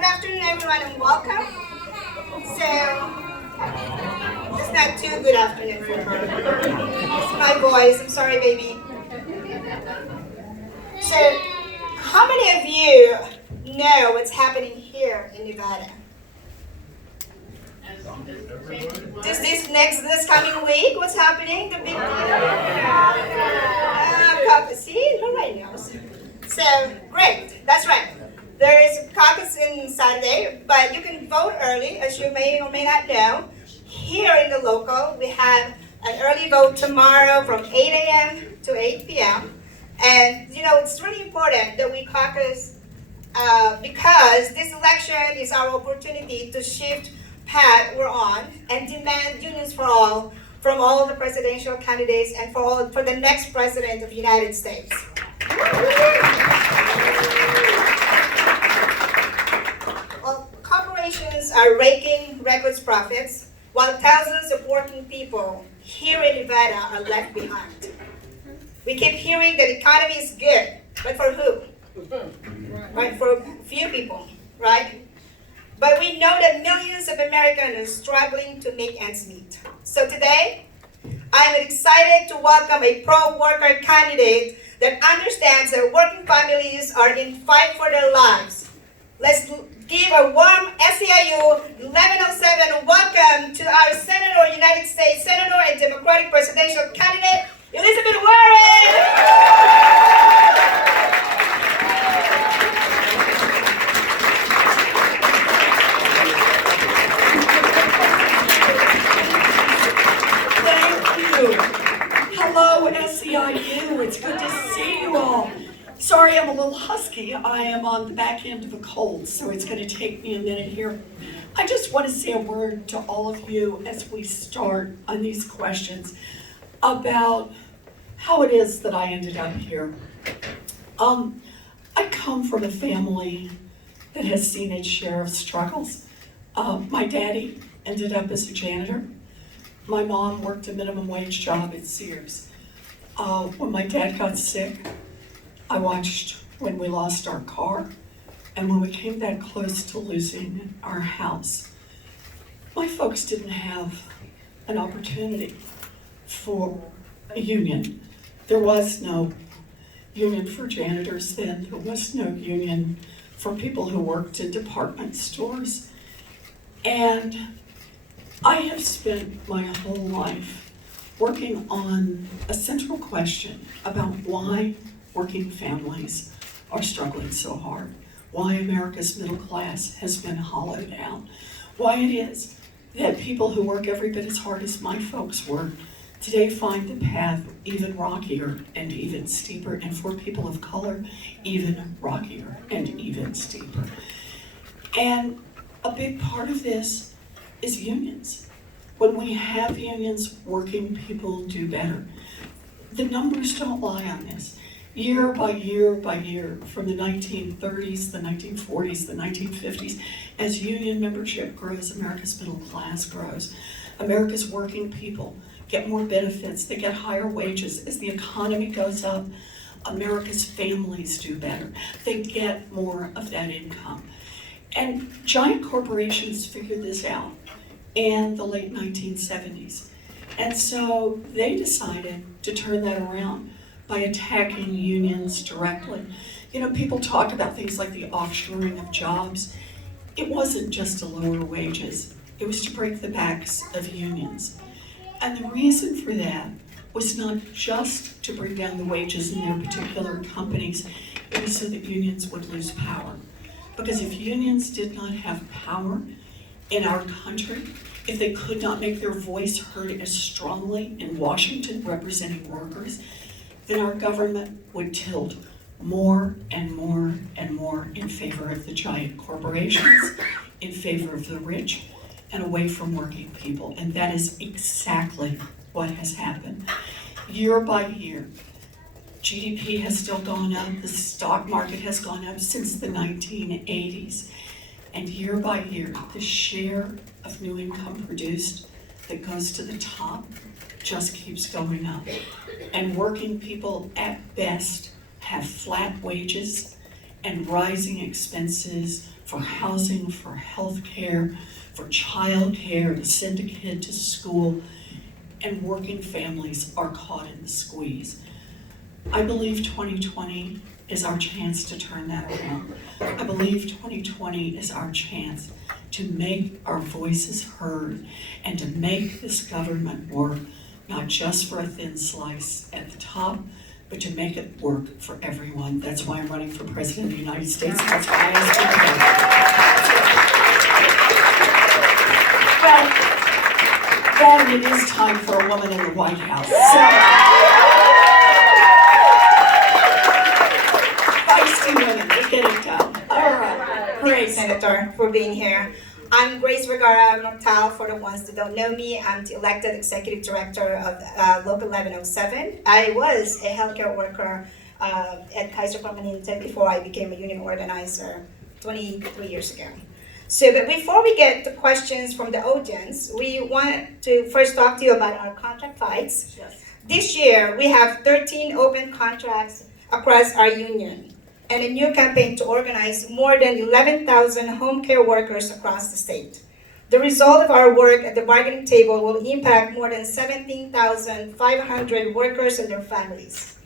Good afternoon, everyone, and welcome. So, it's not too good afternoon for her. It's my voice. I'm sorry, baby. So, how many of you know what's happening here in Nevada? This coming week, what's happening? The big caucus. See, nobody knows. So, great. That's right. There is a caucus in Saturday, but you can vote early, as you may or may not know. Here in the local, we have an early vote tomorrow from 8 a.m. to 8 p.m. And, it's really important that we caucus because this election is our opportunity to shift path we're on and demand unions for all from all the presidential candidates and for the next president of the United States. Well, corporations are raking record profits while thousands of working people here in Nevada are left behind. We keep hearing that the economy is good, but for who? Right, for a few people, right? But we know that millions of Americans are struggling to make ends meet. So today, I'm excited to welcome a pro-worker candidate that understands that working families are in fight for their lives. Let's give a warm SEIU 1107 welcome to our Senator, United States Senator and Democratic presidential candidate, Elizabeth Warren! Hello, SEIU. It's good to see you all. Sorry, I'm a little husky. I am on the back end of a cold, so it's going to take me a minute here. I just want to say a word to all of you as we start on these questions about how it is that I ended up here. I come from a family that has seen its share of struggles. My daddy ended up as a janitor. My mom worked a minimum wage job at Sears. When my dad got sick, I watched when we lost our car and when we came that close to losing our house. My folks didn't have an opportunity for a union. There was no union for janitors then. There was no union for people who worked in department stores. And I have spent my whole life working on a central question about why working families are struggling so hard, why America's middle class has been hollowed out, why it is that people who work every bit as hard as my folks work today find the path even rockier and even steeper, and for people of color, even rockier and even steeper. And a big part of this is unions. When we have unions, working people do better. The numbers don't lie on this. Year by year by year, from the 1930s, the 1940s, the 1950s, as union membership grows, America's middle class grows. America's working people get more benefits, they get higher wages. As the economy goes up, America's families do better. They get more of that income. And giant corporations figured this out in the late 1970s. And so they decided to turn that around by attacking unions directly. People talk about things like the offshoring of jobs. It wasn't just to lower wages, it was to break the backs of unions. And the reason for that was not just to bring down the wages in their particular companies, it was so that unions would lose power. Because if unions did not have power in our country, if they could not make their voice heard as strongly in Washington representing workers, then our government would tilt more and more and more in favor of the giant corporations, in favor of the rich, and away from working people. And that is exactly what has happened. Year by year, GDP has still gone up, the stock market has gone up since the 1980s. And year by year, the share of new income produced that goes to the top just keeps going up. And working people at best have flat wages and rising expenses for housing, for health care, for child care, to send a kid to school, and working families are caught in the squeeze. I believe 2020 is our chance to turn that around. I believe 2020 is our chance to make our voices heard and to make this government work, not just for a thin slice at the top, but to make it work for everyone. That's why I'm running for President of the United States. That's why I asked for the vote. Well, then it is time for a woman in the White House. Feisty women, to get it done. All right, Thank you, great. Senator, for being here. I'm Grace Vergara Mortal, for the ones that don't know me. I'm the elected executive director of Local 1107. I was a healthcare worker at Kaiser Permanente before I became a union organizer 23 years ago. So, but before we get to questions from the audience, we want to first talk to you about our contract fights. Yes. This year, we have 13 open contracts across our union, and a new campaign to organize more than 11,000 home care workers across the state. The result of our work at the bargaining table will impact more than 17,500 workers and their families.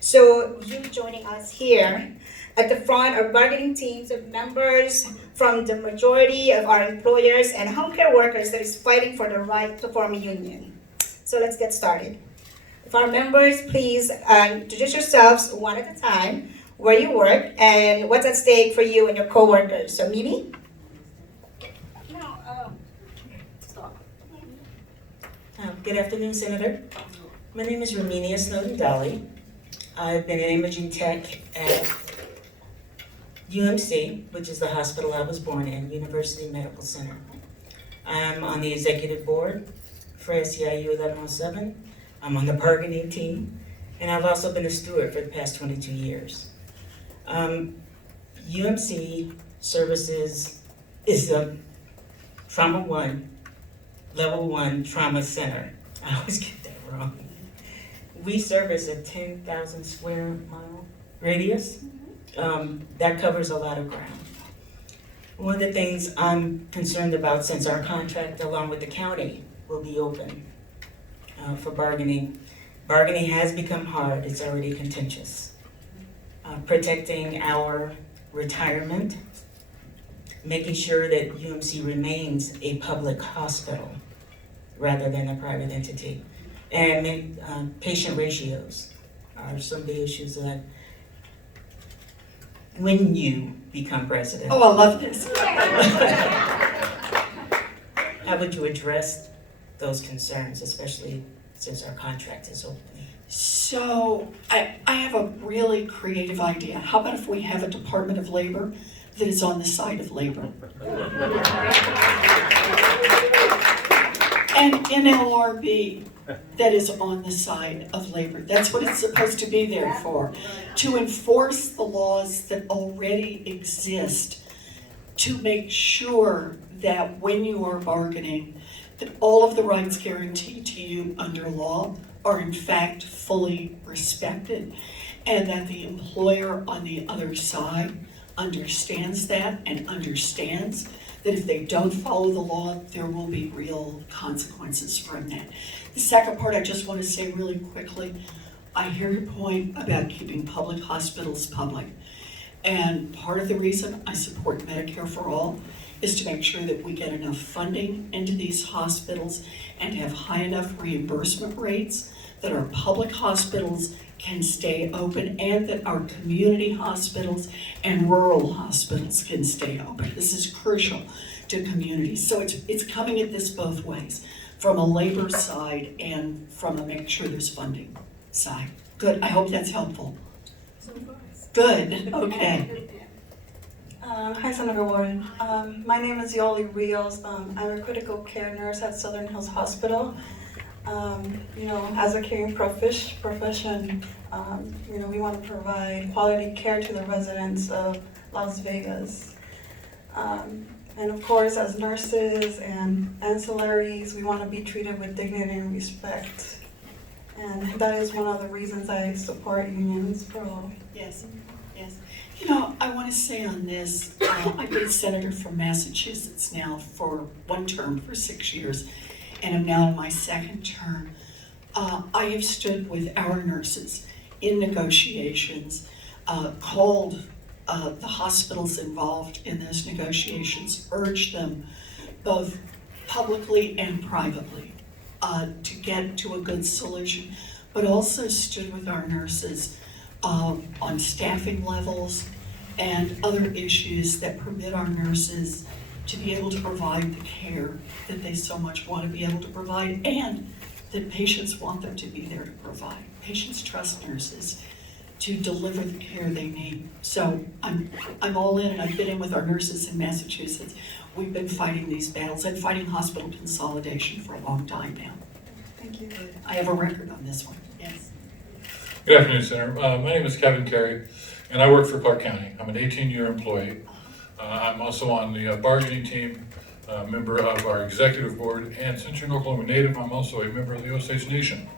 So you joining us here at the front are bargaining teams of members from the majority of our employers and home care workers that is fighting for the right to form a union. So let's get started. If our members, please introduce yourselves one at a time, where you work, and what's at stake for you and your coworkers. So, Mimi? Good afternoon, Senator. My name is Raminia Snowden Dolly. I've been an imaging tech at UMC, which is the hospital I was born in, University Medical Center. I'm on the executive board for SEIU 1107. I'm on the bargaining team, and I've also been a steward for the past 22 years. UMC Services is a level 1 trauma center. I always get that wrong. We service a 10,000 square mile radius. That covers a lot of ground. One of the things I'm concerned about, since our contract along with the county will be open for bargaining has become hard. It's already contentious. Protecting our retirement, making sure that UMC remains a public hospital rather than a private entity, and patient ratios are some of the issues that when you become president. Oh, I love this. How would you address those concerns, especially since our contract is open? So I have a really creative idea. How about if we have a Department of Labor that is on the side of labor? And NLRB that is on the side of labor. That's what it's supposed to be there for, to enforce the laws that already exist, to make sure that when you are bargaining, that all of the rights guaranteed to you under law are in fact fully respected, and that the employer on the other side understands that and understands that if they don't follow the law, there will be real consequences from that. The second part I just want to say really quickly, I hear your point about keeping public hospitals public. And part of the reason I support Medicare for All is to make sure that we get enough funding into these hospitals and have high enough reimbursement rates that our public hospitals can stay open and that our community hospitals and rural hospitals can stay open. This is crucial to communities. So it's coming at this both ways, from a labor side and from a make sure there's funding side. Good, I hope that's helpful. Good, okay. Hi, Senator Warren. My name is Yoli Rios. I'm a critical care nurse at Southern Hills Hospital. As a caring profession, we want to provide quality care to the residents of Las Vegas. And of course, as nurses and ancillaries, we want to be treated with dignity and respect. And that is one of the reasons I support unions for all. Yes, yes. You know, I want to say on this, I've been senator from Massachusetts now for one term for 6 years, and am now in my second term. I have stood with our nurses in negotiations, called the hospitals involved in those negotiations, urged them both publicly and privately to get to a good solution, but also stood with our nurses on staffing levels and other issues that permit our nurses to be able to provide the care that they so much want to be able to provide, and that patients want them to be there to provide. Patients trust nurses to deliver the care they need. So I'm all in, and I've been in with our nurses in Massachusetts. We've been fighting these battles and fighting hospital consolidation for a long time now. Thank you. I have a record on this one, yes. Good afternoon, Senator. My name is Kevin Terry, and I work for Clark County. I'm an 18-year employee. I'm also on the bargaining team, member of our executive board, and since you're an Oklahoma native, I'm also a member of the Osage Nation.